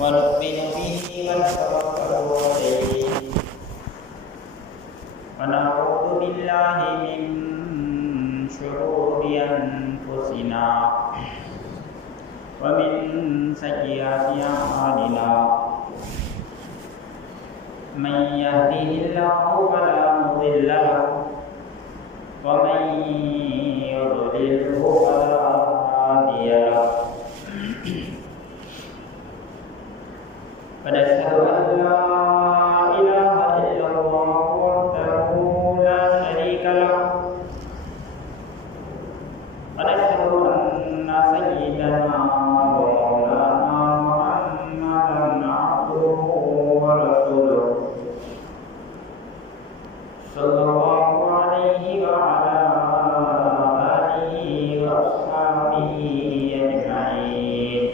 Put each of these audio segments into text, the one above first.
ونؤمن به ونتوكل عليه ونعوذ بالله من شرور أنفسنا ومن سيئات أعمالنا من يهده الله فلا مضل له ومن يضلله فلا هادي له ونشهد أن لا إله إلا الله وحده لا شريك له ونشهد أن سيدنا ومولانا محمدا عبده ورسوله صلى الله عليه وعلى آله وأصحابه أجمعين.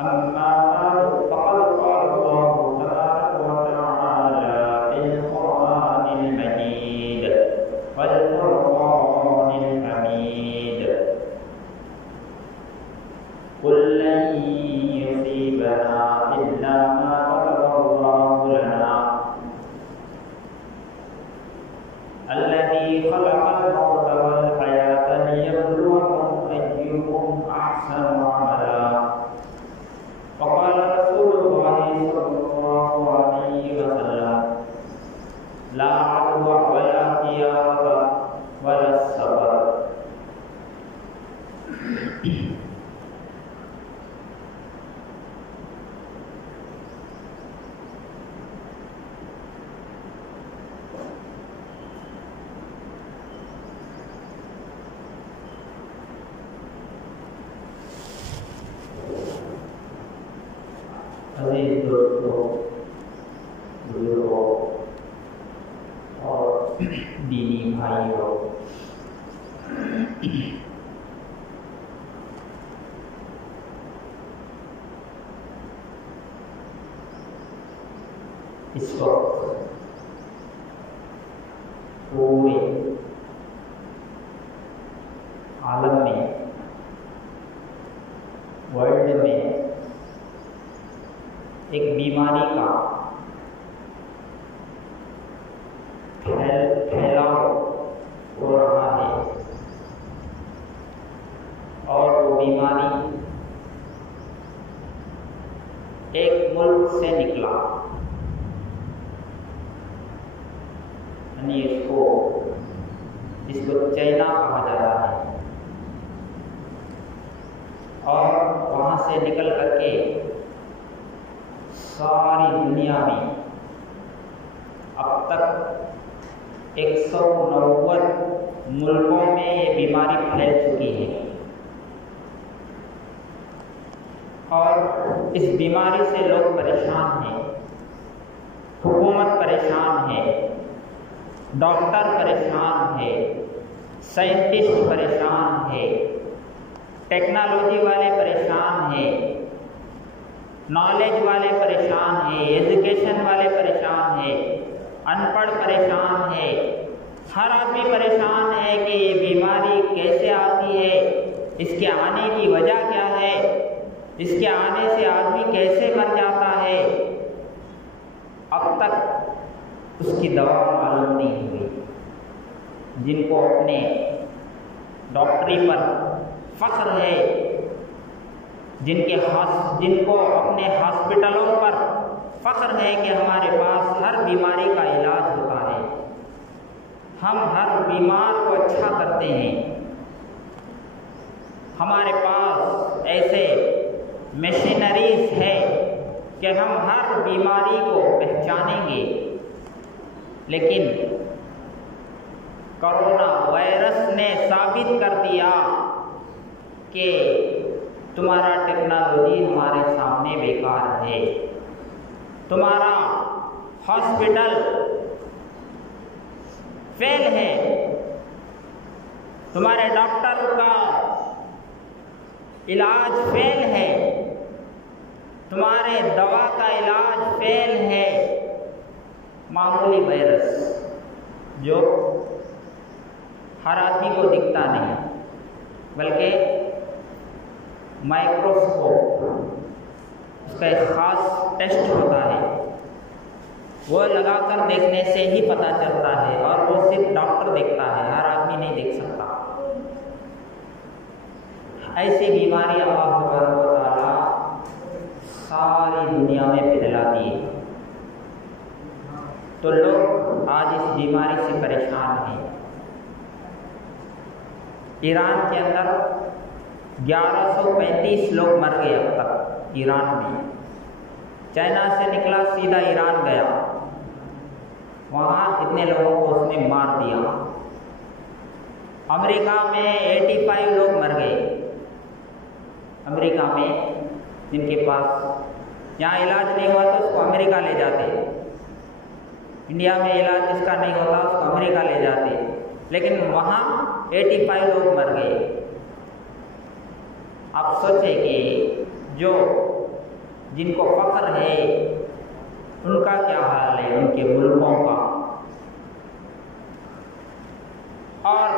أما بعد فقد قال الله تبارك وتعالى في القرآن المجيد والفرقان الحميد: قل لن يصيبنا إلا ما كتب الله لنا الذي خلق الموت والحياة ليبلوكم أيكم أحسن عملا. وقال رسول الله صلى الله عليه وسلم: لا عدوى ولا طيارة ولا السفر. عزیز دوستوں، بزرگوں اور دینی بھائیوں، اس وقت پورے عالم میں، ورلڈ میں ایک بیماری کا پھیلاؤ ہو رہا ہے، اور وہ بیماری ایک ملک سے نکلا، یعنی اس کو چائنا کہا جا رہا ہے، اور وہاں سے نکل کر کے ساری دنیا میں اب تک 190 ملکوں میں یہ بیماری پھیل چکی ہے، اور اس بیماری سے لوگ پریشان ہیں، حکومت پریشان ہے، ڈاکٹر پریشان ہے، سائنٹسٹ پریشان ہے، ٹیکنالوجی والے پریشان ہیں، نالج والے پریشان ہیں، ایجوکیشن والے پریشان ہیں، ان پڑھ پریشان ہے، ہر آدمی پریشان ہے کہ یہ بیماری کیسے آتی ہے، اس کے آنے کی وجہ کیا ہے، اس کے آنے سے آدمی کیسے مر جاتا ہے. اب تک اس کی دوا معلوم نہیں ہوئی. جن کو اپنے ڈاکٹری پر فخر ہے، جن کو اپنے ہاسپٹلوں پر فخر ہے کہ ہمارے پاس ہر بیماری کا علاج ہوتا ہے، ہم ہر بیمار کو اچھا کرتے ہیں، ہمارے پاس ایسے مشینریز ہے کہ ہم ہر بیماری کو پہچانیں گے. لیکن کرونا وائرس نے ثابت کر دیا کہ تمہارا ٹیکنالوجی ہمارے سامنے بیکار ہے، تمہارا ہاسپٹل فیل ہے، تمہارے ڈاکٹر کا علاج فیل ہے، تمہارے دوا کا علاج فیل ہے. معمولی وائرس جو ہر آدمی کو دکھتا نہیں، بلکہ مائکروسکوپ، اس کا ایک خاص ٹیسٹ ہوتا ہے، وہ لگا کر دیکھنے سے ہی پتہ چلتا ہے، اور وہ صرف ڈاکٹر دیکھتا ہے، ہر آدمی نہیں دیکھ سکتا۔ ایسی بیماری اللہ تبارک و تعالیٰ ساری دنیا میں پھیلا دی ہے، تو لوگ آج اس بیماری سے پریشان ہیں۔ ایران کے اندر 1135 لوگ مر گئے اب تک ایران میں، چائنا سے نکلا سیدھا ایران گیا، وہاں اتنے لوگوں کو اس نے مار دیا۔ امریکہ میں 85 لوگ مر گئے، امریکہ میں جن کے پاس یہاں علاج نہیں ہوا تو اس کو امریکہ لے جاتے، انڈیا میں علاج جس کا نہیں ہوتا اس کو امریکہ لے جاتے، لیکن وہاں 85 لوگ مر گئے۔ آپ سوچیں کہ جن کو فخر ہے ان کا کیا حال ہے، ان کے ملکوں کا۔ اور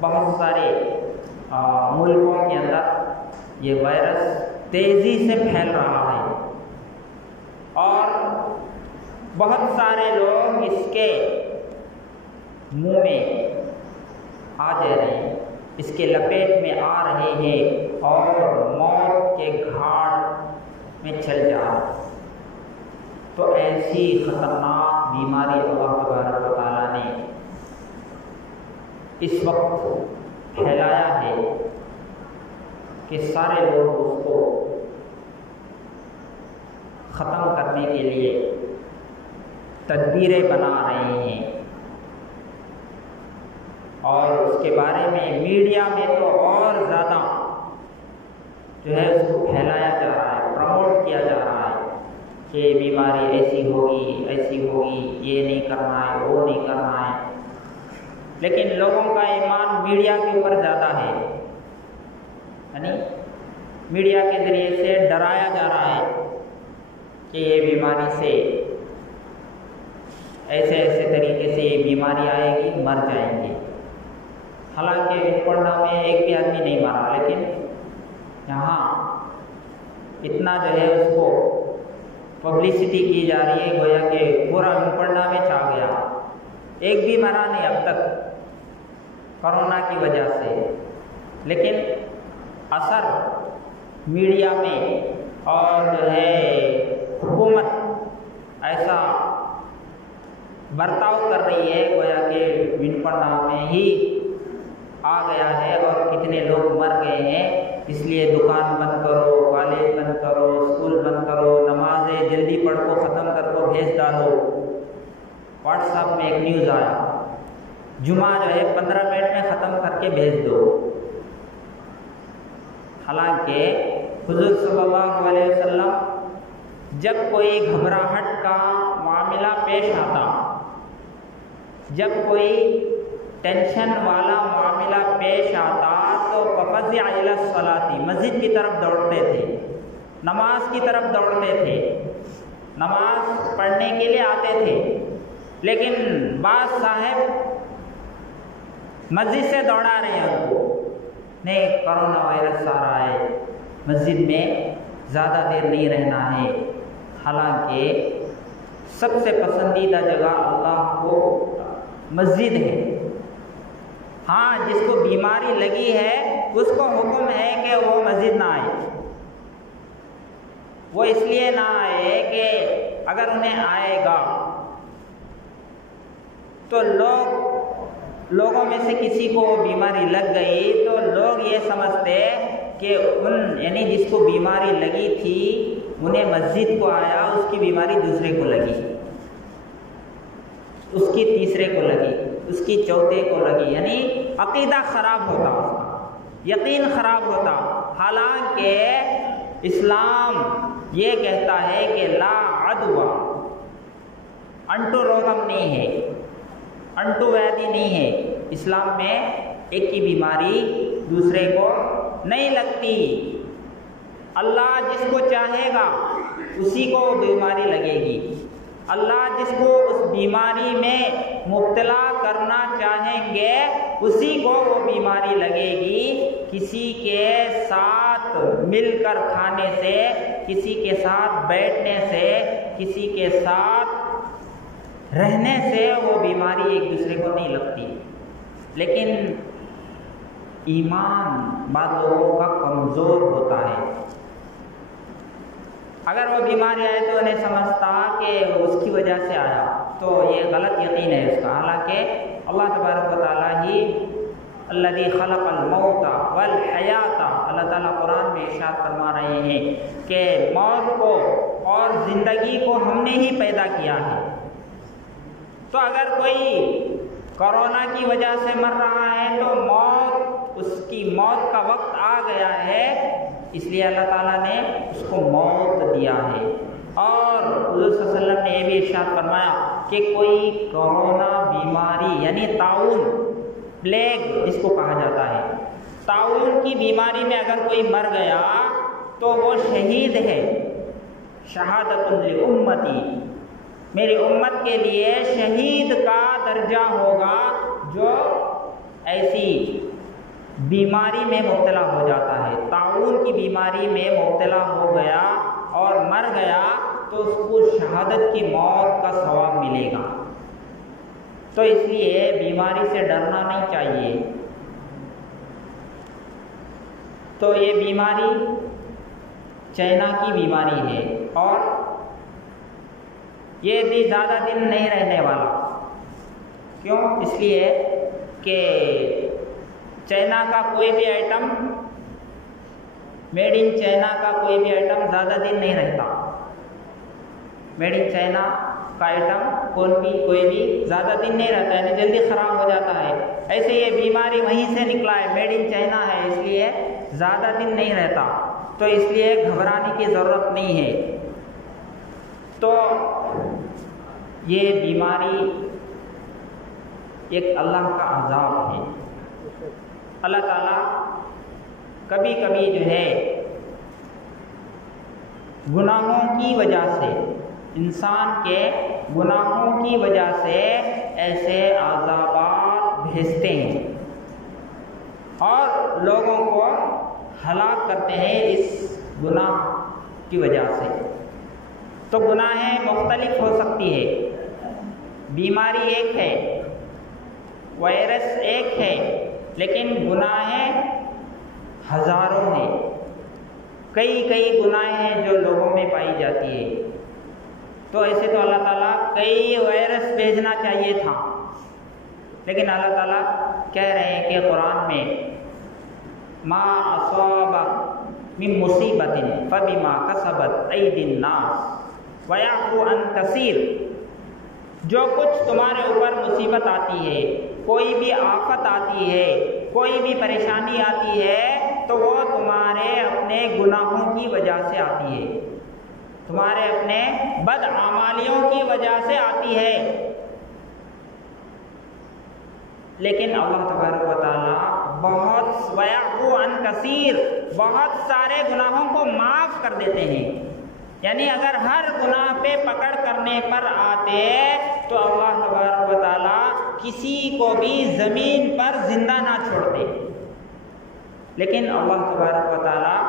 بہت سارے ملکوں کے اندر یہ وائرس تیزی سے پھیل رہا ہے، اور بہت سارے لوگ اس کے منہ میں آ جا رہے ہیں، اس کے لپیٹ میں آ رہے ہیں، اور موت کے گھاٹ میں چل جا رہے ہیں۔ تو ایسی خطرناک بیماری اللہ تبارک و تعالیٰ نے اس وقت پھیلایا ہے کہ سارے لوگ اس کو ختم کرنے کے لیے تدبیریں بنا رہے ہیں، اور اس کے بارے میں میڈیا میں تو اور زیادہ جو ہے اس کو پھیلایا جا رہا ہے، پروموٹ کیا جا رہا ہے کہ بیماری ایسی ہوگی، یہ نہیں کرنا ہے، وہ نہیں کرنا ہے۔ لیکن لوگوں کا ایمان میڈیا کے اوپر زیادہ ہے، یعنی میڈیا کے ذریعے سے ڈرایا جا رہا ہے کہ یہ بیماری سے ایسے طریقے سے یہ بیماری آئے گی، مر جائیں گے۔ حالانکہ وپرنا میں ایک بھی آدمی نہیں مرا، لیکن یہاں اتنا جو ہے اس کو پبلسٹی کی جا رہی ہے گویا کہ پورا وپرنا میں چھا گیا، ایک بھی مرا نہیں اب تک کورونا کی وجہ سے۔ لیکن اثر میڈیا میں اور جو ہے حکومت ایسا برتاؤ کر رہی ہے گویا کہ وپرنا میں ہی آ گیا ہے، اور کتنے لوگ مر گئے ہیں، اس لیے دکان بند کرو، کالج بند کرو، اسکول بند کرو، نمازیں جلدی پڑھ کو ختم کر کو بھیج ڈالو۔ واٹس ایپ میں ایک نیوز آیا، جمعہ جو ہے 15 منٹ میں ختم کر کے بھیج دو۔ حالانکہ حضور صلی اللہ علیہ وسلم جب کوئی گھبراہٹ کا معاملہ پیش آتا، جب کوئی ٹینشن والا معاملہ پیش آتا تو ففزع الی الصلاۃ، مسجد کی طرف دوڑتے تھے، نماز کی طرف دوڑتے تھے، نماز پڑھنے کے لیے آتے تھے۔ لیکن بعض صاحب مسجد سے دوڑا رہے ہیں ان کو، نہیں کرونا وائرس آ رہا ہے، مسجد میں زیادہ دیر نہیں رہنا ہے۔ حالانکہ سب سے پسندیدہ جگہ اللہ کو مسجد ہے۔ ہاں جس کو بیماری لگی ہے اس کو حکم ہے کہ وہ مسجد نہ آئے، وہ اس لیے نہ آئے کہ اگر انہیں آئے گا تو لوگوں میں سے کسی کو بیماری لگ گئی تو لوگ یہ سمجھتے کہ یعنی جس کو بیماری لگی تھی انہیں مسجد کو آیا، اس کی بیماری دوسرے کو لگی، اس کی تیسرے کو لگی، اس کی چوتھے کو لگی، یعنی عقیدہ خراب ہوتا، اس کا یقین خراب ہوتا۔ حالانکہ اسلام یہ کہتا ہے کہ لا عدوہ، انٹو روگم نہیں ہے، انٹو ویدی نہیں ہے، اسلام میں ایک کی بیماری دوسرے کو نہیں لگتی۔ اللہ جس کو چاہے گا اسی کو بیماری لگے گی، اللہ جس کو اس بیماری میں مبتلا کرنا چاہیں گے اسی کو وہ بیماری لگے گی۔ کسی کے ساتھ مل کر کھانے سے، کسی کے ساتھ بیٹھنے سے، کسی کے ساتھ رہنے سے وہ بیماری ایک دوسرے کو نہیں لگتی. لیکن ایمان بعض لوگوں کا کمزور ہوتا ہے. اگر وہ بیماری آئے تو انہیں سمجھتا کہ اس کی وجہ سے آیا، تو یہ غلط یقین ہے اس کا. حالانکہ اللہ تبارک و تعالیٰ ہی الذی خلق الموت والحیات، اللہ تعالیٰ قرآن میں ارشاد فرما رہے ہیں کہ موت کو اور زندگی کو ہم نے ہی پیدا کیا ہے. تو اگر کوئی کورونا کی وجہ سے مر رہا ہے تو موت، اس کی موت کا وقت آ گیا ہے، اس لیے اللہ تعالیٰ نے اس کو موت دیا ہے. اور حضور صلی اللہ علیہ وسلم نے یہ بھی ارشاد فرمایا کہ کوئی کورونا بیماری یعنی طاعون، پلیگ جس کو کہا جاتا ہے، طاعون کی بیماری میں اگر کوئی مر گیا تو وہ شہید ہے. شہادت لامتی، میری امت کے لیے شہید کا درجہ ہوگا جو ایسی بیماری میں مبتلا ہو جاتا ہے. طاعون کی بیماری میں مبتلا ہو گیا اور مر گیا تو اس کو شہادت کی موت کا ثواب ملے گا. تو اس لیے بیماری سے ڈرنا نہیں چاہیے. تو یہ بیماری چائنا کی بیماری ہے اور یہ بھی زیادہ دن نہیں رہنے والا. کیوں؟ اس لیے کہ چائنا کا کوئی بھی آئٹم، میڈ ان چائنا کا کوئی بھی آئٹم زیادہ دن نہیں رہتا. میڈ ان چائنا کا آئٹم کوئی بھی زیادہ دن نہیں رہتا، یعنی جلدی خراب ہو جاتا ہے. ایسے یہ بیماری وہیں سے نکلا ہے، میڈ ان چائنا ہے، اس لیے زیادہ دن نہیں رہتا. تو اس لیے گھبرانے کی ضرورت نہیں ہے. تو یہ بیماری ایک اللہ کا عذاب ہے. اللہ تعالیٰ کبھی کبھی جو ہے گناہوں کی وجہ سے، انسان کے گناہوں کی وجہ سے ایسے عذابات بھیجتے ہیں اور لوگوں کو ہلاک کرتے ہیں اس گناہ کی وجہ سے. تو گناہیں مختلف ہو سکتی ہے. بیماری ایک ہے، وائرس ایک ہے، لیکن گناہیں ہزاروں ہیں. کئی گناہیں ہیں جو لوگوں میں پائی جاتی ہے. تو ایسے تو اللہ تعالیٰ کئی وائرس بھیجنا چاہیے تھا، لیکن اللہ تعالیٰ کہہ رہے ہیں کہ قرآن میں ما اصاب من مصیبت فبما کسبت ایدی الناس ویعفو عن کثیر. جو کچھ تمہارے اوپر مصیبت آتی ہے، کوئی بھی آفت آتی ہے، کوئی بھی پریشانی آتی ہے، تو وہ تمہارے اپنے گناہوں کی وجہ سے آتی ہے، تمہارے اپنے بدعمالیوں کی وجہ سے آتی ہے. لیکن اللہ تبارک و تعالیٰ ویعفو عن کثیر، بہت سارے گناہوں کو معاف کر دیتے ہیں. یعنی اگر ہر گناہ پہ پکڑ کرنے پر آتے تو اللہ تبارک و تعالیٰ کسی کو بھی زمین پر زندہ نہ چھوڑتے. لیکن اللہ تبارک و تعالیٰ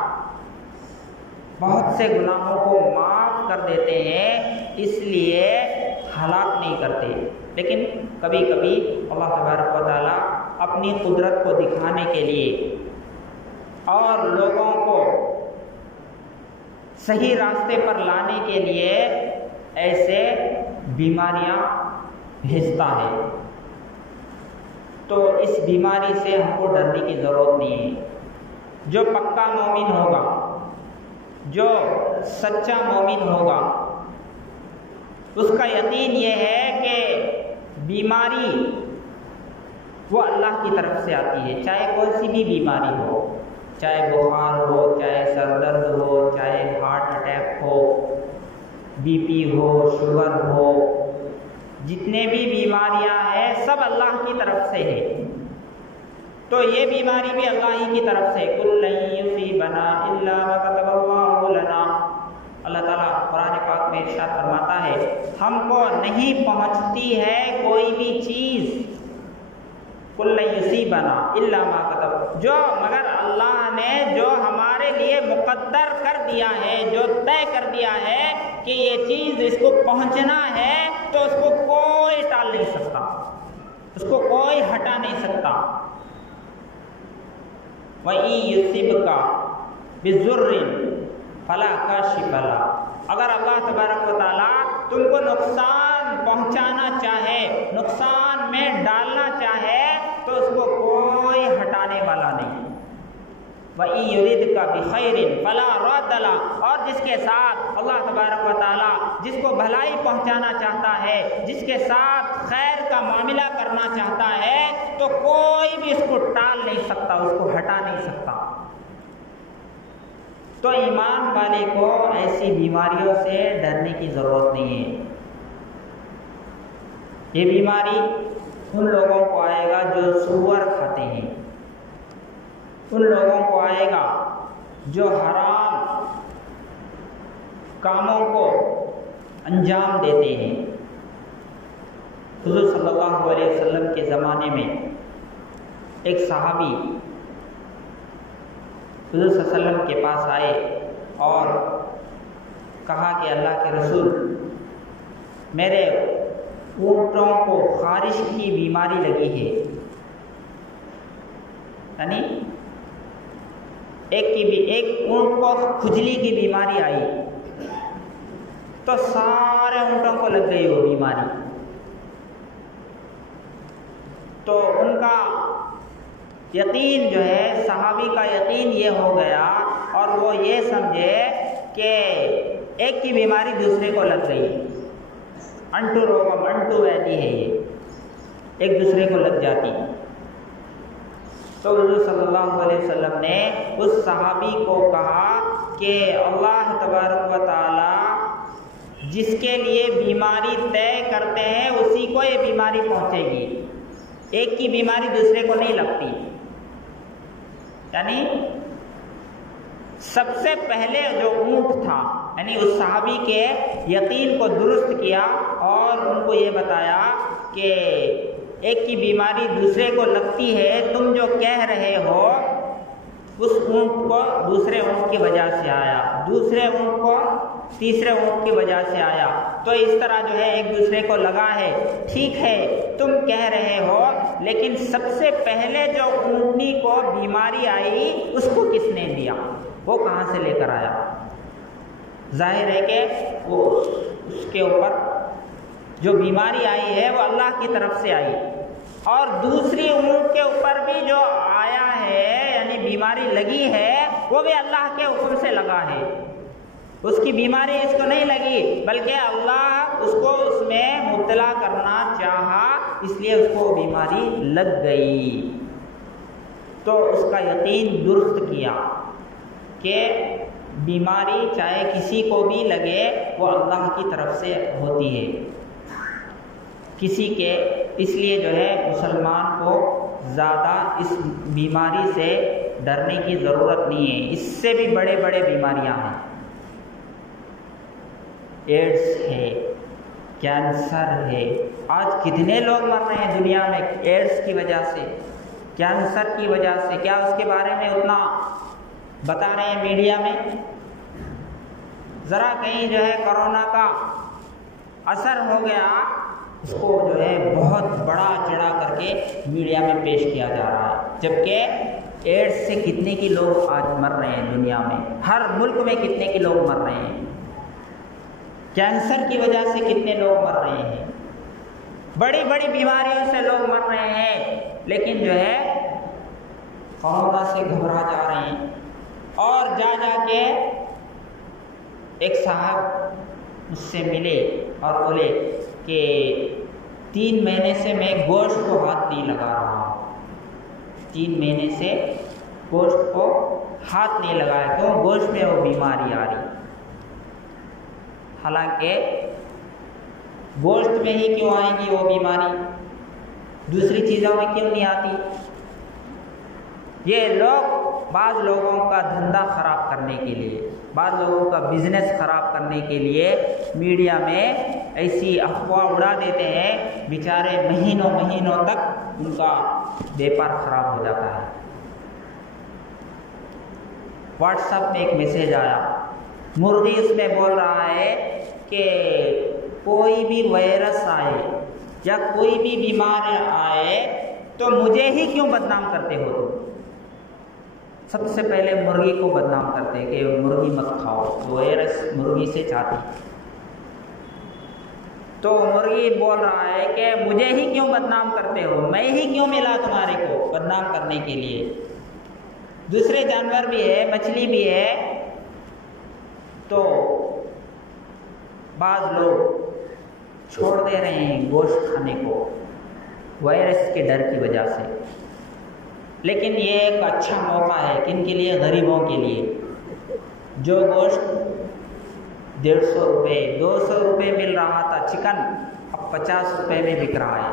بہت سے گناہوں کو معاف کر دیتے ہیں، اس لیے ہلاک نہیں کرتے. لیکن کبھی کبھی اللہ تبارک و تعالیٰ اپنی قدرت کو دکھانے کے لیے اور لوگوں کو صحیح راستے پر لانے کے لیے ایسے بیماریاں بھیجتا ہے. تو اس بیماری سے ہم کو ڈرنے کی ضرورت نہیں ہے. جو پکا مومن ہوگا، جو سچا مومن ہوگا، اس کا یقین یہ ہے کہ بیماری وہ اللہ کی طرف سے آتی ہے. چاہے کوئی سی بھی بیماری ہو، چاہے بخار ہو، چاہے سر درد ہو، چاہے ہارٹ اٹیک ہو، بی پی ہو، شوگر ہو، جتنے بھی بیماریاں ہیں سب اللہ کی طرف سے ہے. تو یہ بیماری بھی اللہ ہی کی طرف سے. قُل لَن يُصِيبَنَا إِلَّا مَا كَتَبَ اللَّهُ لَنَا. اللہ تعالیٰ قرآن پاک میں ارشاد فرماتا ہے ہم کو نہیں پہنچتی ہے کوئی بھی چیز قل لن یصیبنا الا ما کتب، جو مگر اللہ نے جو ہمارے لیے مقدر کر دیا ہے، جو طے کر دیا ہے کہ یہ چیز اس کو پہنچنا ہے، تو اس کو کوئی ٹال نہیں سکتا، اس کو کوئی ہٹا نہیں سکتا۔ وَإِن يُصِبْكَ بِضُرٍّ فَلَا كَاشِفَ لَهُ، اگر اللہ تبارک و تعالیٰ تم کو نقصان پہنچانا چاہے، نقصان میں ڈالنا چاہے، تو اس کو کوئی ہٹانے والا نہیں۔ وَإِن يُرِدْكَ بِخَيْرٍ فَلَا رَادَّ لَهُ، اور جس کے ساتھ اللہ تبارک و تعالیٰ جس کو بھلائی پہنچانا چاہتا ہے، جس کے ساتھ خیر کا معاملہ کرنا چاہتا ہے، تو کوئی بھی اس کو ٹال نہیں سکتا، اس کو ہٹا نہیں سکتا۔ تو ایمان والے کو ایسی بیماریوں سے ڈرنے کی ضرورت نہیں ہے۔ یہ بیماری ان لوگوں کو آئے گا جو سور کھاتے ہیں، ان لوگوں کو آئے گا جو حرام کاموں کو انجام دیتے ہیں۔ حضور صلی اللہ علیہ وسلم کے زمانے میں ایک صحابی حضور صلی اللہ علیہ وسلم کے پاس آئے اور کہا کہ اللہ کے رسول، میرے اونٹوں کو خارش کی بیماری لگی ہے، یعنی ایک اونٹ کو کھجلی کی بیماری آئی، تو سارے اونٹوں کو لگ گئی وہ بیماری۔ تو ان کا یقین جو ہے، صحابی کا یقین یہ ہو گیا اور وہ یہ سمجھے کہ ایک کی بیماری دوسرے کو لگ گئی، انٹو روگم انٹو ویدی ہے، یہ ایک دوسرے کو لگ جاتی۔ تو حضور صلی اللہ علیہ وسلم نے اس صحابی کو کہا کہ اللہ تبارک و تعالی جس کے لیے بیماری طے کرتے ہیں اسی کو یہ بیماری پہنچے گی، ایک کی بیماری دوسرے کو نہیں لگتی۔ یعنی سب سے پہلے جو اونٹ تھا، یعنی اس صحابی کے یقین کو درست کیا اور ان کو یہ بتایا کہ ایک کی بیماری دوسرے کو لگتی ہے، تم جو کہہ رہے ہو اس اونٹ کو دوسرے اونٹ کی وجہ سے آیا، دوسرے اونٹ کو تیسرے اونٹ کی وجہ سے آیا، تو اس طرح جو ہے ایک دوسرے کو لگا ہے۔ ٹھیک ہے تم کہہ رہے ہو، لیکن سب سے پہلے جو اونٹنی کو بیماری آئی اس کو کس نے دیا، وہ کہاں سے لے کر آیا؟ ظاہر ہے کہ وہ اس کے اوپر جو بیماری آئی ہے وہ اللہ کی طرف سے آئی، اور دوسری اونٹ کے اوپر بھی جو آیا ہے یعنی بیماری لگی ہے وہ بھی اللہ کے حکم سے لگا ہے۔ اس کی بیماری اس کو نہیں لگی، بلکہ اللہ اس کو اس میں مبتلا کرنا چاہا، اس لیے اس کو بیماری لگ گئی۔ تو اس کا یقین درست کیا کہ بیماری چاہے کسی کو بھی لگے وہ اللہ کی طرف سے ہوتی ہے، کسی کے، اس لیے جو ہے مسلمان کو زیادہ اس بیماری سے ڈرنے کی ضرورت نہیں ہے۔ اس سے بھی بڑے بڑے بیماریاں ہیں، ایڈس ہے، کینسر ہے، آج کتنے لوگ مر رہے ہیں دنیا میں ایڈس کی وجہ سے، کینسر کی وجہ سے۔ کیا اس کے بارے میں اتنا بتا رہے ہیں میڈیا میں؟ ذرا کہیں جو ہے کرونا کا اثر ہو گیا، اس کو جو ہے بہت بڑا چڑھا کر کے میڈیا میں پیش کیا جا رہا ہے، جبکہ ایڈس سے کتنے کی لوگ آج مر رہے ہیں دنیا میں، ہر ملک میں کتنے کی لوگ مر رہے ہیں، کینسر کی وجہ سے کتنے لوگ مر رہے ہیں، بڑی بڑی بیماریوں سے لوگ مر رہے ہیں، لیکن جو ہے کورونا سے گھبرا جا رہے ہیں۔ اور جا کے ایک صاحب مجھ سے ملے اور بولے کہ 3 مہینے سے میں گوشت کو ہاتھ نہیں لگا رہا ہوں، 3 مہینے سے گوشت کو ہاتھ نہیں لگایا، کیوں؟ گوشت میں وہ بیماری آ رہی۔ حالانکہ گوشت میں ہی کیوں آئے گی وہ بیماری، دوسری چیزوں میں کیوں نہیں آتی؟ یہ لوگ بعض لوگوں کا دھندا خراب کرنے کے لیے، بعض لوگوں کا بزنس خراب کرنے کے لیے میڈیا میں ایسی افواہ اڑا دیتے ہیں، بیچارے مہینوں تک ان کا بیپار خراب ہو جاتا ہے۔ واٹس ایپ میں ایک میسیج آیا، مرغی اس میں بول رہا ہے کہ کوئی بھی وائرس آئے یا کوئی بھی بیمار آئے تو مجھے ہی کیوں بدنام کرتے ہو تم؟ سب سے پہلے مرغی کو بدنام کرتے کہ مرغی مت کھاؤ، وائرس مرغی سے جاتی۔ تو مرغی بول رہا ہے کہ مجھے ہی کیوں بدنام کرتے ہو، میں ہی کیوں ملا تمہارے کو بدنام کرنے کے لیے۔ دوسرے جانور بھی ہے، مچھلی بھی ہے، تو بعض لوگ چھوڑ دے رہے ہیں گوشت کھانے کو وائرس کے ڈر کی وجہ سے۔ لیکن یہ ایک اچھا موقع ہے کن کے لیے؟ غریبوں کے لیے۔ جو گوشت 150 روپے 200 روپے مل رہا تھا چکن، اب 50 روپے میں بک رہا ہے،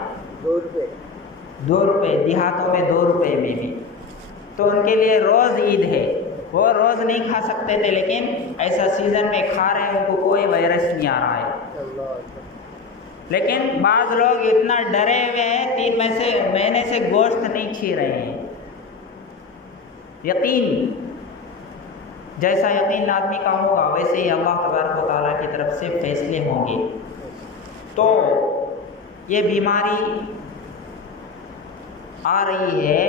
2 روپے دیہاتوں میں 2 روپے میں بھی۔ تو ان کے لیے روز عید ہے، وہ روز نہیں کھا سکتے تھے، لیکن ایسا سیزن میں کھا رہے ہیں، ان کو کوئی وائرس نہیں آ رہا ہے۔ لیکن بعض لوگ اتنا ڈرے ہوئے ہیں 3 مہینے سے گوشت نہیں کھا رہے ہیں۔ یقین جیسا یقین آدمی کا ہوگا ویسے ہی اللہ تبارک و تعالیٰ کی طرف سے فیصلے ہوں گے۔ تو یہ بیماری آ رہی ہے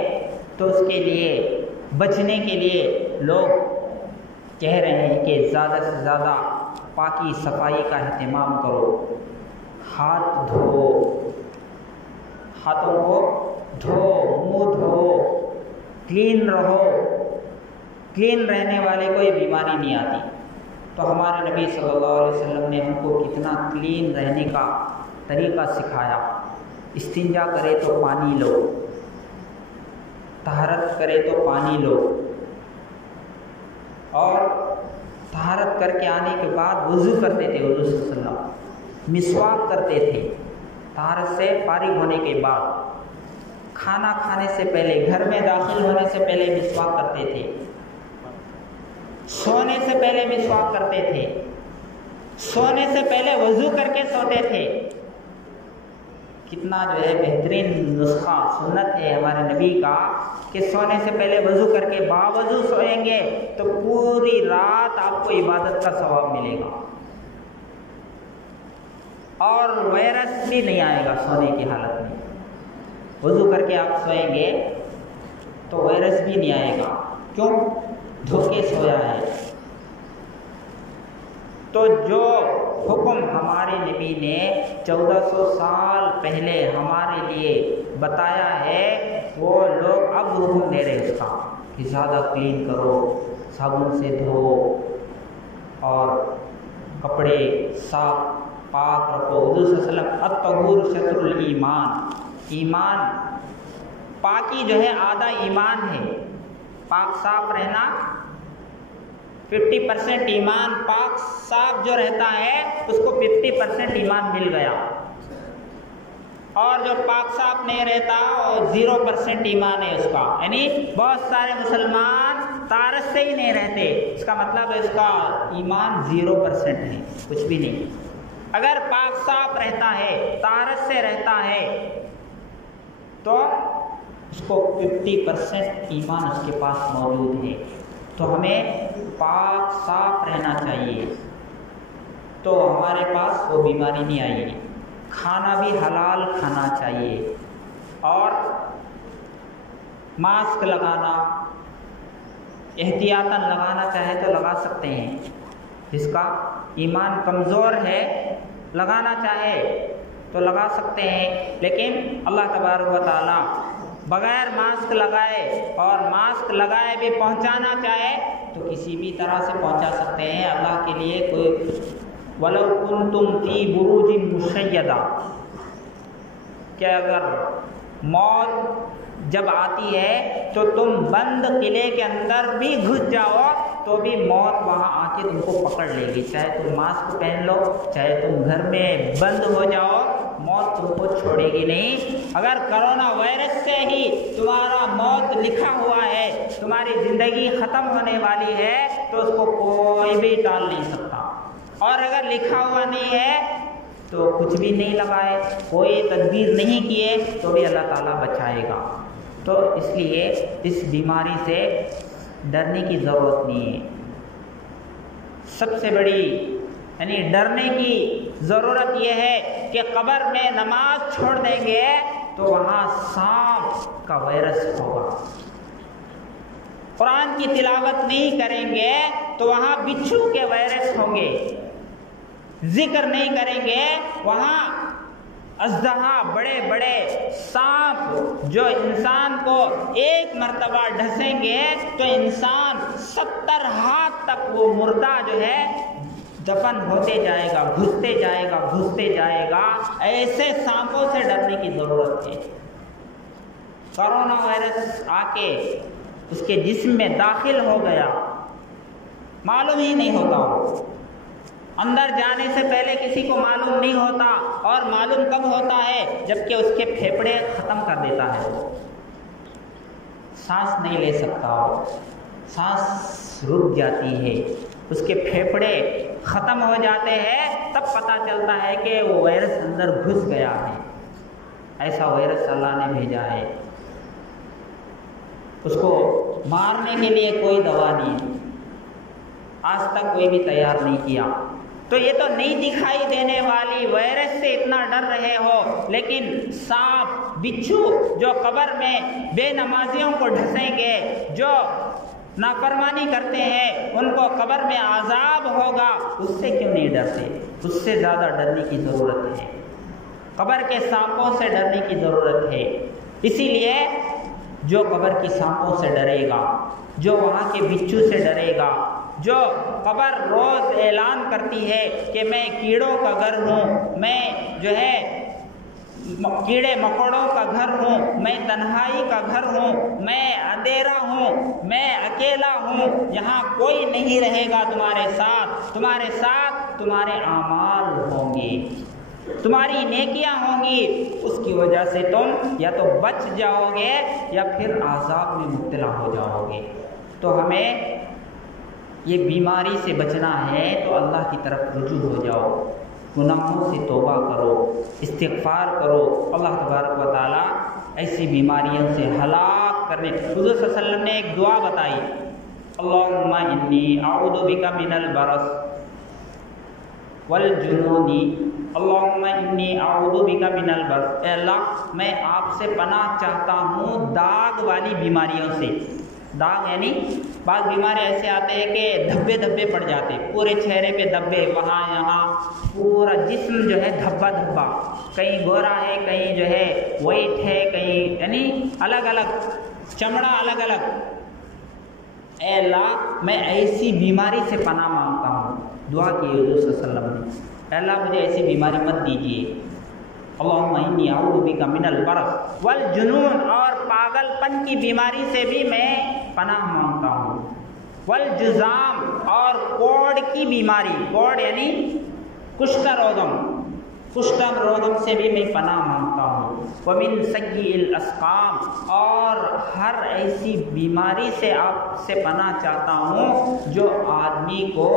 تو اس کے لیے بچنے کے لیے لوگ کہہ رہے ہیں کہ زیادہ سے زیادہ پاکی صفائی کا اہتمام کرو، ہاتھ دھو، ہاتھوں کو دھو، منہ دھو، کلین رہو۔ کلین رہنے والے کو یہ بیماری نہیں آتی۔ تو ہمارے نبی صلی اللہ علیہ وسلم نے ہم کو کتنا کلین رہنے کا طریقہ سکھایا۔ استنجا کرے تو پانی لو، طہارت کرے تو پانی لو، اور طہارت کر کے آنے کے بعد وضو کرتے تھے حضور صلی اللہ علیہ وسلم، مسواک کرتے تھے طہارت سے فارغ ہونے کے بعد، کھانا کھانے سے پہلے، گھر میں داخل ہونے سے پہلے مسواک کرتے تھے، سونے سے پہلے مسواک کرتے تھے، سونے سے پہلے وضو کر کے سوتے تھے۔ کتنا جو ہے بہترین نسخہ سنت ہے ہمارے نبی کا کہ سونے سے پہلے وضو کر کے باوضو سوئیں گے تو پوری رات آپ کو عبادت کا ثواب ملے گا، اور وائرس بھی نہیں آئے گا سونے کی حالت میں۔ وضو کر کے آپ سوئیں گے تو وائرس بھی نہیں آئے گا، کیوں؟ دھو کے سویا ہے۔ تو جو حکم ہمارے نبی نے 1400 سال پہلے ہمارے لیے بتایا ہے وہ لوگ اب حکم دے رہے اس کا کہ زیادہ کلین کرو، صابن سے دھو، اور کپڑے صاف پاک رکھو۔ حضور صلی اللہ علیہ وسلم الطہور شطر الایمان، ایمان پاکی جو ہے آدھا ایمان ہے۔ پاک صاف رہنا 50% ایمان، پاک صاف جو رہتا ہے اس کو 50% ایمان مل گیا، اور جو پاک صاف نہیں رہتا وہ 0% ایمان ہے اس کا۔ یعنی بہت سارے مسلمان طہارت سے ہی نہیں رہتے، اس کا مطلب ہے اس کا ایمان 0% ہے، کچھ بھی نہیں۔ اگر پاک صاف رہتا ہے، طہارت سے رہتا ہے، تو اس کو 50% ایمان اس کے پاس موجود ہے۔ تو ہمیں پاک صاف رہنا چاہیے، تو ہمارے پاس وہ بیماری نہیں آئے گی۔ کھانا بھی حلال کھانا چاہیے، اور ماسک لگانا احتیاطاً لگانا چاہے تو لگا سکتے ہیں، جس کا ایمان کمزور ہے لگانا چاہے تو لگا سکتے ہیں، لیکن اللہ تبارک و تعالیٰ بغیر ماسک لگائے اور ماسک لگائے بھی پہنچانا چاہے تو کسی بھی طرح سے پہنچا سکتے ہیں۔ اللہ کے لیے کوئی وَلَوْ كُنْتُمْ فِي بُرُوجٍ مُشَيَّدَةٍ، کہ اگر موت جب آتی ہے تو تم بند قلعے کے اندر بھی گھس جاؤ تو بھی موت وہاں آ کے تم کو پکڑ لے گی، چاہے تم ماسک پہن لو، چاہے تم گھر میں بند ہو جاؤ، موت تم کو چھوڑے گی نہیں۔ اگر کرونا وائرس سے ہی تمہارا موت لکھا ہوا ہے، تمہاری زندگی ختم ہونے والی ہے، تو اس کو کوئی بھی ٹال نہیں سکتا، اور اگر لکھا ہوا نہیں ہے تو کچھ بھی نہیں لگائے، کوئی تدبیر نہیں کیے تو بھی اللہ تعالیٰ بچائے گا۔ تو اس لیے اس بیماری سے ڈرنے کی ضرورت نہیں ہے۔ سب سے بڑی یعنی ڈرنے کی ضرورت یہ ہے کہ قبر میں نماز چھوڑ دیں گے تو وہاں سانپ کا وائرس ہوگا، قرآن کی تلاوت نہیں کریں گے تو وہاں بچھو کے وائرس ہوں گے، ذکر نہیں کریں گے وہاں اژدہا بڑے بڑے سانپ جو انسان کو ایک مرتبہ ڈسیں گے تو انسان 70 ہاتھ تک وہ مردہ جو ہے دفن ہوتے جائے گا، گھستے جائے گا۔ ایسے سانپوں سے ڈرنے کی ضرورت ہے۔ کرونا وائرس آ کے اس کے جسم میں داخل ہو گیا، معلوم ہی نہیں ہوتا، اندر جانے سے پہلے کسی کو معلوم نہیں ہوتا، اور معلوم کب ہوتا ہے جبکہ اس کے پھیپھڑے ختم کر دیتا ہے، سانس نہیں لے سکتا، سانس رک جاتی ہے، اس کے پھیپھڑے ختم ہو جاتے ہیں، تب پتہ چلتا ہے کہ وہ وائرس اندر گھس گیا ہے۔ ایسا وائرس اللہ نے بھیجا ہے، اس کو مارنے کے لیے کوئی دوا نہیں، آج تک کوئی بھی تیار نہیں کیا۔ تو یہ تو نہیں دکھائی دینے والی وائرس سے اتنا ڈر رہے ہو، لیکن سانپ بچھو جو قبر میں بے نمازیوں کو ڈھسیں گے، جو نافرمانی کرتے ہیں ان کو قبر میں عذاب ہوگا، اس سے کیوں نہیں ڈرتے؟ اس سے زیادہ ڈرنے کی ضرورت ہے، قبر کے سانپوں سے ڈرنے کی ضرورت ہے۔ اسی لیے جو قبر کی سانپوں سے ڈرے گا، جو وہاں کے بچھو سے ڈرے گا، جو قبر روز اعلان کرتی ہے کہ میں کیڑوں کا گھر ہوں، میں جو ہے کیڑے مکوڑوں کا گھر ہوں، میں تنہائی کا گھر ہوں، میں اندھیرا ہوں، میں اکیلا ہوں، یہاں کوئی نہیں رہے گا تمہارے ساتھ تمہارے اعمال ہوں گے، تمہاری نیکیاں ہوں گی، اس کی وجہ سے تم یا تو بچ جاؤ گے یا پھر عذاب میں مبتلا ہو جاؤ گے۔ تو ہمیں یہ بیماری سے بچنا ہے تو اللہ کی طرف رجوع ہو جاؤ، گناہوں سے توبہ کرو، استغفار کرو۔ اللہ تبارک و تعالیٰ ایسی بیماریوں سے ہلاک کرنے، حضور صلی اللہ علیہ وسلم نے ایک دعا بتائی، اللہم انی اعوذ بک من البرص والجنون، اللہم انی اعوذ بک من البرص، اے اللہ میں آپ سے پناہ چاہتا ہوں داغ والی بیماریوں سے۔ داغ یعنی بعض بیماری ایسے آتے ہیں کہ دھبے پڑ جاتے، پورے چہرے پہ دھبے، وہاں یہاں پورا جسم جو ہے دھبا، کہیں گورا ہے، کہیں جو ہے وائٹ ہے، کہیں یعنی الگ الگ چمڑا الگ الگ۔ اے اللہ میں ایسی بیماری سے پناہ مانگتا ہوں، دعا کی حضور صلی اللہ علیہ وسلم نے، اے اللہ مجھے ایسی بیماری مت دیجیے۔ اللہم انی اعوذ بک من البرص والجنون، اور پاگل پن کی بیماری سے بھی میں پناہ مانگتا ہوں، والجزام، اور کوڑ کی بیماری، کوڑ یعنی کشتہ روگم سے بھی میں پناہ مانگتا ہوں، ومن سیء الاسقام، اور ہر ایسی بیماری سے آپ سے پناہ چاہتا ہوں جو آدمی کو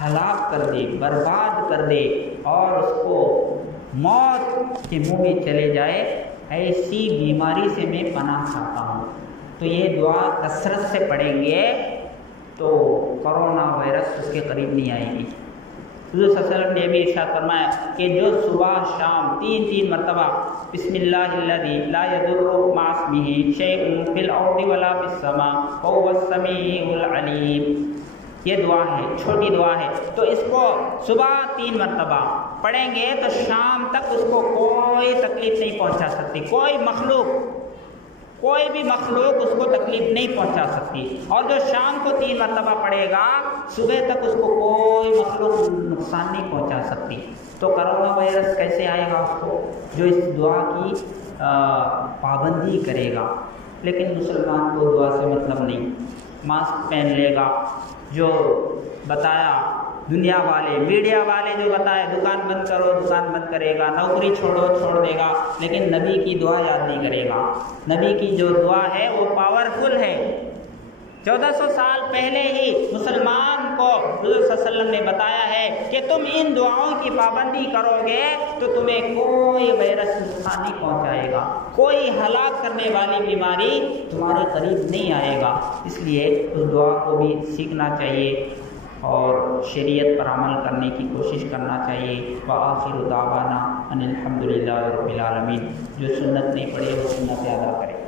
ہلاک کر دے، برباد کر دے، اور اس کو موت کے منہ میں چلے جائے، ایسی بیماری سے میں پناہ چاہتا ہوں۔ تو یہ دعا کثرت سے پڑھیں گے تو کرونا وائرس اس کے قریب نہیں آئے گی۔ حضور صلی اللہ علیہ وسلم نے بھی ارشاد فرمایا کہ جو صبح شام تین مرتبہ بسم اللہ الذی لا یضر مع اسمہ شیء فی الارض ولا فی السماء وهو السمیع العلیم، یہ دعا ہے، چھوٹی دعا ہے، تو اس کو صبح 3 مرتبہ پڑھیں گے تو شام تک اس کو کوئی تکلیف نہیں پہنچا سکتی، کوئی بھی مخلوق اس کو تکلیف نہیں پہنچا سکتی، اور جو شام کو 3 مرتبہ پڑھے گا صبح تک اس کو کوئی مخلوق نقصان نہیں پہنچا سکتی۔ تو کرونا وائرس کیسے آئے گا اس کو؟ جو اس دعا کی پابندی کرے گا۔ لیکن مسلمان کو دعا سے مطلب نہیں، ماسک پہن لے گا، جو بتایا دنیا والے میڈیا والے جو بتائے دکان بند کرو دکان بند کرے گا، نوکری چھوڑو چھوڑ دے گا، لیکن نبی کی دعا یاد نہیں کرے گا۔ نبی کی جو دعا ہے وہ پاورفل ہے، 1400 سال پہلے ہی مسلمان کو حضور صلی اللہ علیہ وسلم نے بتایا ہے کہ تم ان دعاؤں کی پابندی کرو گے تو تمہیں کوئی وائرس نقصان نہیں پہنچائے گا، کوئی ہلاک کرنے والی بیماری تمہارے قریب نہیں آئے گا۔ اس لیے اس دعا کو بھی سیکھنا چاہیے اور شریعت پر عمل کرنے کی کوشش کرنا چاہیے۔ وآخر دعوانا ان الحمدللہ رب العالمین۔ جو سنت نہیں پڑھی وہ سنت ادا کرے۔